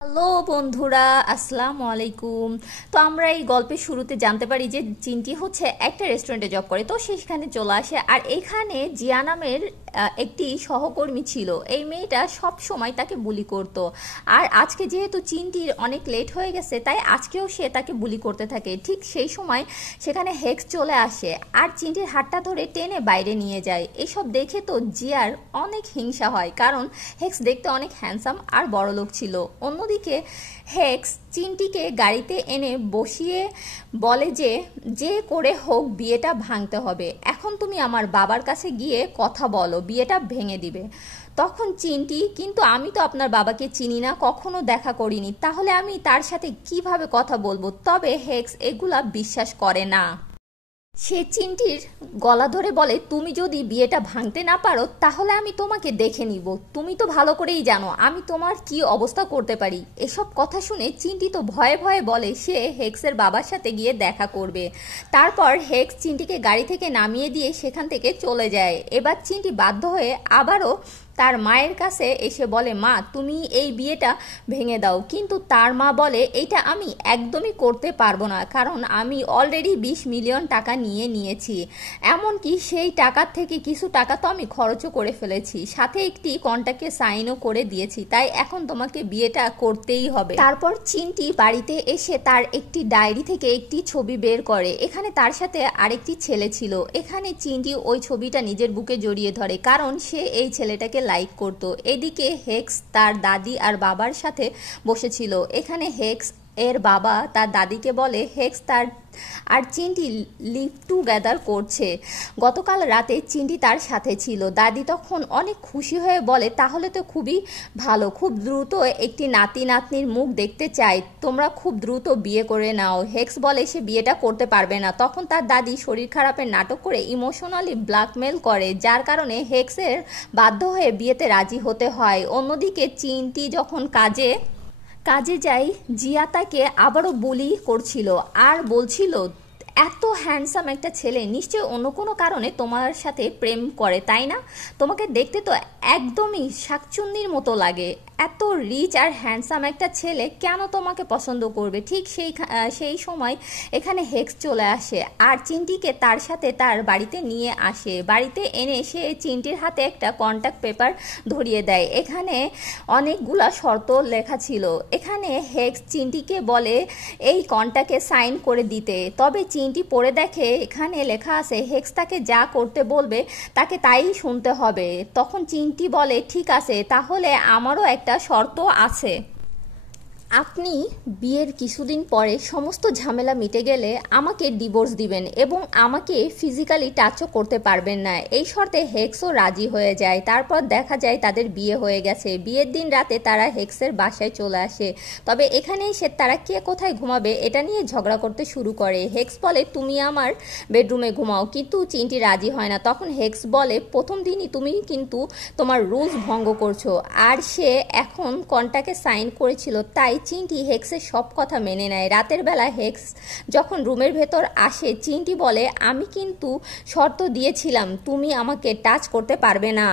Hello বন্ধুরা, আসসালামু আলাইকুম। তো আমরা এই গল্পের শুরুতে জানতে পারি যে চিন্টি হচ্ছে একটা রেস্টুরেন্টে জব করে, তো সেখানে চলে আসে। আর এখানে জিয়া নামের একটি সহকর্মী ছিল। এই মেয়েটা সব সময় তাকে বুলি করত। আর আজকে যেহেতু চিন্টির অনেক লেট হয়ে গেছে, তাই আজকেও সে তাকে বুলি করতে থাকে। ঠিক সেই সময় সেখানে হেক্স চলে আসে আর চিন্টির হাতটা ধরে টেনে বাইরে নিয়ে যায়। এসব দেখে তো জিয়ার অনেক হিংসা হয়, কারণ হেক্স দেখতে অনেক হ্যান্ডসাম আর বড়লোক ছিল। অন্যদিকে হেক্স চিন্টিকে গাড়িতে এনে বসিয়ে বলে যে যে করে হোক বিয়েটা ভাঙতে হবে। এখন তুমি আমার বাবার কাছে গিয়ে কথা বলো, বিয়েটা ভেঙে দিবে। তখন চিন্টি, কিন্তু আমি তো আপনার বাবাকে চিনি না, কখনো দেখা করিনি, তাহলে আমি তার সাথে কিভাবে কথা বলবো? তবে হেক্স এগুলা বিশ্বাস করে না। সে চিন্টির গলা ধরে বলে, তুমি যদি বিয়েটা ভাঙতে না পারো তাহলে আমি তোমাকে দেখে নিব। তুমি তো ভালো করেই জানো আমি তোমার কি অবস্থা করতে পারি। এসব কথা শুনে চিন্টি তো ভয়ে ভয়ে বলে সে হেক্সের বাবার সাথে গিয়ে দেখা করবে। তারপর হেক্স চিন্টিকে গাড়ি থেকে নামিয়ে দিয়ে সেখান থেকে চলে যায়। এবার চিন্টি বাধ্য হয়ে আবারও তার মায়ের কাছে এসে বলে, মা তুমি এই বিয়েটা ভেঙে দাও। কিন্তু তার মা বলে, এইটা আমি একদমই করতে পারবো না, কারণ আমি অলরেডি 20 মিলিয়ন টাকা নিয়ে নিয়েছি। এমনকি সেই টাকার থেকে কিছু টাকা তো আমি খরচও করে ফেলেছি, সাথে একটি কন্ট্রাক্টে সাইনও করে দিয়েছি, তাই এখন তোমাকে বিয়েটা করতেই হবে। তারপর চিন্টি বাড়িতে এসে তার একটি ডায়েরি থেকে একটি ছবি বের করে। এখানে তার সাথে আরেকটি ছেলে ছিল। এখানে চিন্টি ওই ছবিটা নিজের বুকে জড়িয়ে ধরে, কারণ সে এই ছেলেটাকে লাইক করত। এদিকে হেক্স তার দাদি আর বাবার সাথে বসেছিল। এখানে হেক্স এর বাবা তার দাদিকে বলে হেক্স তার আর চিন্টি লিভ টুগেদার করছে। গতকাল রাতে চিন্টি তার সাথে ছিল। দাদি তখন অনেক খুশি হয়ে বলে, তাহলে তো খুবই ভালো, খুব দ্রুত একটি নাতি নাতনির মুখ দেখতে চাই, তোমরা খুব দ্রুত বিয়ে করে নাও। হেক্স বলে সে বিয়েটা করতে পারবে না। তখন তার দাদি শরীর খারাপের নাটক করে ইমোশনালি ব্ল্যাকমেল করে, যার কারণে হেক্সের বাধ্য হয়ে বিয়েতে রাজি হতে হয়। অন্যদিকে চিন্টি যখন কাজে যাই, জিয়া তাকে আবারও বুলি করছিল আর বলছিল, এত হ্যান্ডসাম একটা ছেলে নিশ্চয়ই অন্য কোনো কারণে তোমার সাথে প্রেম করে, তাই না? তোমাকে দেখতে তো একদমই শাকচুন্নির মতো লাগে। এত রিচ আর হ্যান্ডসাম একটা ছেলে কেন তোমাকে পছন্দ করবে? ঠিক সেই সময় এখানে হেক্স চলে আসে আর চিন্টিকে তার সাথে তার বাড়িতে নিয়ে আসে। বাড়িতে এনে সে চিন্টির হাতে একটা কন্ট্রাক্ট পেপার ধরিয়ে দেয়। এখানে অনেকগুলা শর্ত লেখা ছিল। এখানে হেক্স চিন্টিকে বলে এই কন্ট্রাক্টে সাইন করে দিতে। তবে চিন্টি পড়ে দেখে এখানে লেখা আছে হেক্স তাকে যা করতে বলবে তাকে তাই শুনতে হবে। তখন চিন্টি বলে, ঠিক আছে, তাহলে আমারও একটা শর্ত আছে। আপনি বিয়ের কিছুদিন পরে সমস্ত ঝামেলা মিটে গেলে আমাকে ডিভোর্স দিবেন এবং আমাকে ফিজিক্যালি টাচও করতে পারবেন না। এই শর্তে হেক্সও রাজি হয়ে যায়। তারপর দেখা যায় তাদের বিয়ে হয়ে গেছে। বিয়ের দিন রাতে তারা হেক্সের বাসায় চলে আসে। তবে এখানে এসে তারা কে কোথায় ঘুমাবে এটা নিয়ে ঝগড়া করতে শুরু করে। হেক্স বলে, তুমি আমার বেডরুমে ঘুমাও, কিন্তু চিন্টি রাজি হয় না। তখন হেক্স বলে, প্রথম দিনই তুমি কিন্তু তোমার রুলস ভঙ্গ করছো। আর সে এখন কন্ট্রাক্টে সাইন করেছিল, তাই চিন্টি হেক্সের সব কথা মেনে নেয়। রাতের বেলা হেক্স যখন রুমের ভেতর আসে, চিন্টি বলে, আমি কিন্তু শর্ত দিয়েছিলাম তুমি আমাকে টাচ করতে পারবে না।